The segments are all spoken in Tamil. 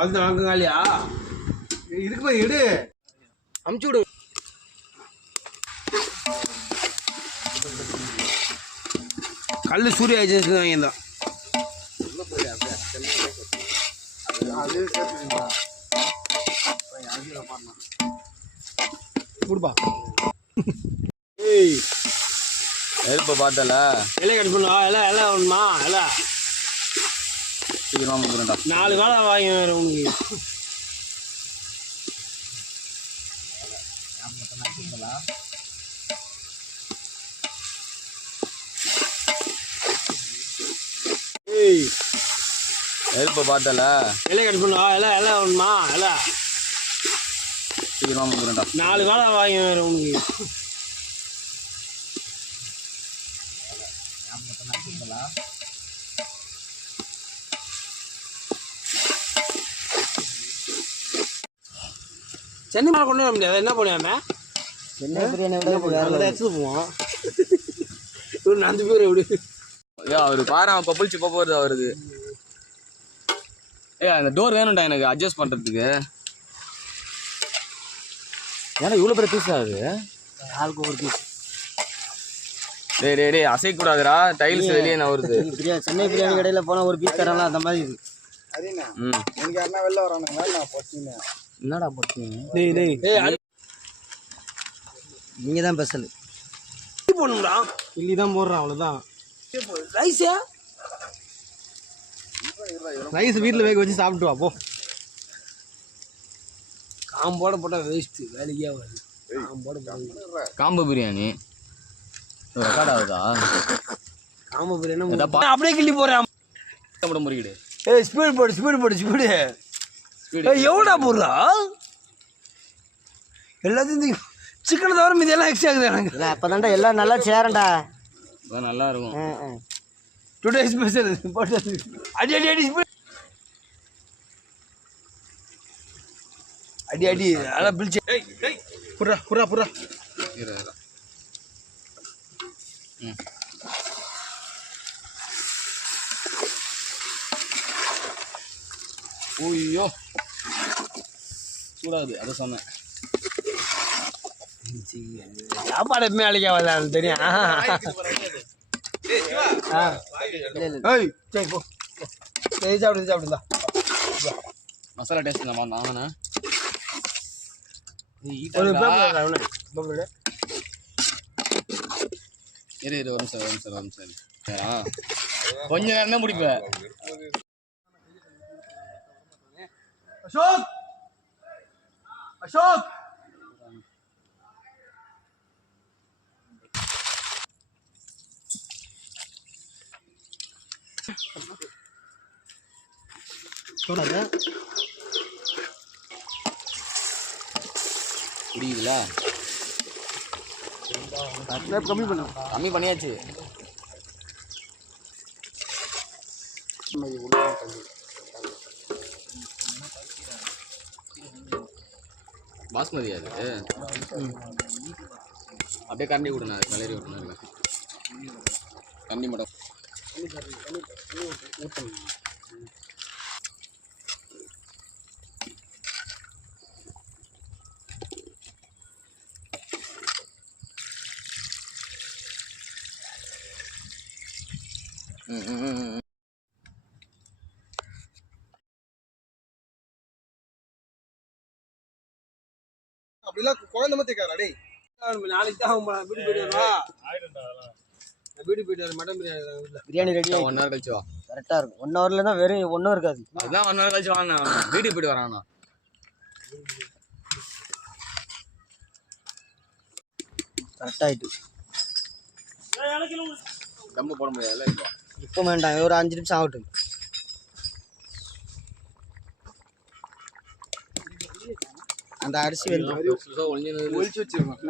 அதுதான் அங்கே காலியா இருக்கு போய் எடு அமுச்சு விடு. கல் சூரிய ஆயிடுச்சு வாங்கியிருந்தான். கொடுப்பா. ஏய் நெருப்பை பார்த்தல இலை கட் பண்ணுவா. இலை ஒன்றுமா இலை சீக்கிரமா முடிஞ்சுடா. 4 காலம் வாங்கி வேறு உனக்கு. ஏய் நெருப்பை பார்த்தல இலை கட் பண்ணுவா. இலை ஒன்றுமா இலை சீக்கிரமா முடிஞ்சுடா. 4 காலம் வாங்கி வேறு உனக்கு. சென்னை மேலே கொண்டு வர முடியாது. என்ன பண்ணுவாம சென்னை பிரியாணி விட எடுத்துட்டு போவோம். ஒரு 5 பேர் எப்படி அவரு பாரு பப்புளிச்சு போறது அவருது. அந்த டோர் வேணும்டா எனக்கு அட்ஜஸ்ட் பண்றதுக்கு. ஏன்னா இவ்வளோ பெரிய பீஸ் ஆகுது. ஆளுக்கு ஒரு பீஸ். டேய் அசைக்க கூடாதுடா. டைல்ஸ் வெளியே நான் வருது. சென்னை பிரியாணி கடையில் போனால் ஒரு பீஸ் தரலாம் அந்த மாதிரி இது. எனக்கு யாருன்னா வெளில வரானுங்களா? நான் போட்டீங்க. என்னடா போட்டீங்க? நீங்கள் தான் ஸ்பெஷல் போடணும்டா. கிள்ளி தான் போடுறான் அவ்வளோதான். ரைஸா ரைஸ் வீட்டில் வேக வச்சு சாப்பிட்டு வா போ. காம்போட போட்டால் வேஸ்ட்டு, வேலைக்கே ஆகாது. காம்பு பிரியாணி ரெக்கார்ட் ஆகுதா? காம்போ பிரியாணி அப்படியே கிள்ளி போடுறேன். முறிக்கிடு. ஏய் ஸ்பீடு போடு. எவ்வளோடா போடுறா? எல்லாத்தையும் சிக்கனை தவிர மீது எல்லாம் எக்ஸ்ட்ரா ஆகுது எனக்கு. அப்போ தான்டா எல்லாம் நல்லா சேரண்டா. நல்லா இருக்கும். டுடே ஸ்பெஷல் போட்டு அடி அடி அதான் பிடிச்சி. புறா ஐயோ சூடாது. அதை சொன்னேன். சாப்பாடு எப்பவுமே அழைக்க வரலாம் தெரியும். சாப்பிடுதா மசாலா டேஸ்ட் நம்ம நாங்கண்ணா இரு ஒரு நிமிஷம் சரியா? கொஞ்ச நேரம் தான் முடிப்பேன். அசோக் புரியுதுல? கம்மி பண்ணியாச்சு. பாஸ்மதி அது அப்படியே கண்டி விடுனா கலரி விடணும். கண்டி மட்டும் அப்படிலாம் குழந்தை மாதிரி கேட்கறா. நாளைக்கு தான் வீடு போயிட்டு வரா. வீடு போயிட்டு வர மட்டன் பிரியாணி ரெடி. 1 hour கழிச்சு வா. கரெக்டாக இருக்கும். 1 hourல தான் வெறும் ஒன்றும் இருக்காது. அதுதான் 1 hour கழிச்சு வாங்க. வீட்டுக்கு போயிட்டு வரானா கரெக்டாகிட்டு தம்பு போட முடியாதுல்ல. இப்போ வேண்டாம், ஒரு 5 நிமிஷம் ஆகட்டும். அந்த அரிசி ஒழிச்சு வச்சிருக்கோம்.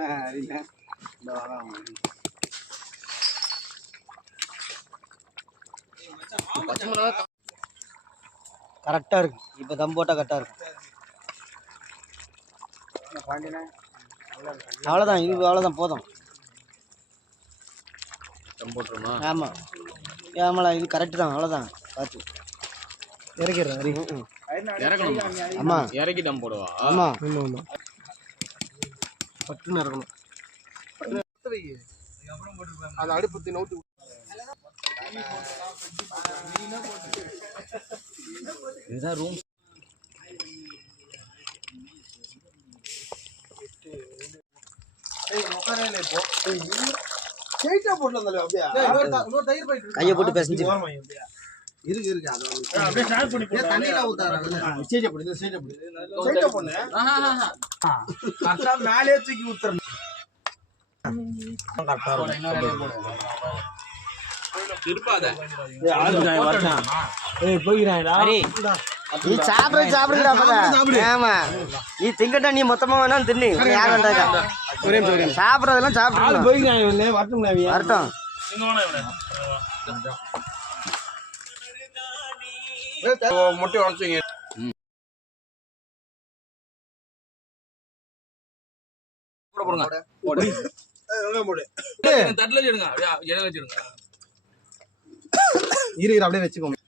கரெக்டாக இருக்கு. இப்போ தம் போட்டால் கரெக்டாக இருக்கும். அவ்வளோதான், இது அவ்வளோதான் போதும். தம் போட்டுருமா? ஆமாம் ஆமாம், இது கரெக்டு தான். அவ்வளோதான் பார்த்து இறக்கிடுறேன். இறக்கணுமா? ஆமா இறக்கி தம் போடுவா? ஆமா பட்டுன்னு இருக்கணும். அது அடுப்பத்தி நோட்டு இதுதான் ரூம். ஸ்ட்ரைட்டா போட்டு வந்தாலே அப்படியே இன்னொரு தயிர் போயிட்டு கையை போட்டு பேசிச்சு இருக்கு இருக்கு அது அப்படியே ஷேர் பண்ணி போடு. தண்ணில ஊத்தாறல ஸ்ட்ரைட்டா போடு. ஸ்ட்ரைட்டா போடு. கரெக்ட்டா மேலே தூக்கி ஊத்துறணும். கரெக்ட்டா திருப்பாத. போயிராடா. நீ சாப்பிடுறா ஆமா நீ திங்கட்டா நீ மொத்தமா வேணாலும் தின்னு யார் வேண்டாக்கா சாப்பிடறதெல்லாம் சாப்பிட்டு போயிராங்க வரட்டும் வரட்டும் முட்டை உடைச்சிங்க. தட்டுல வச்சிடுங்க. அப்படியே இலையில வச்சிடுங்க. அப்படியே வச்சுக்கோங்க.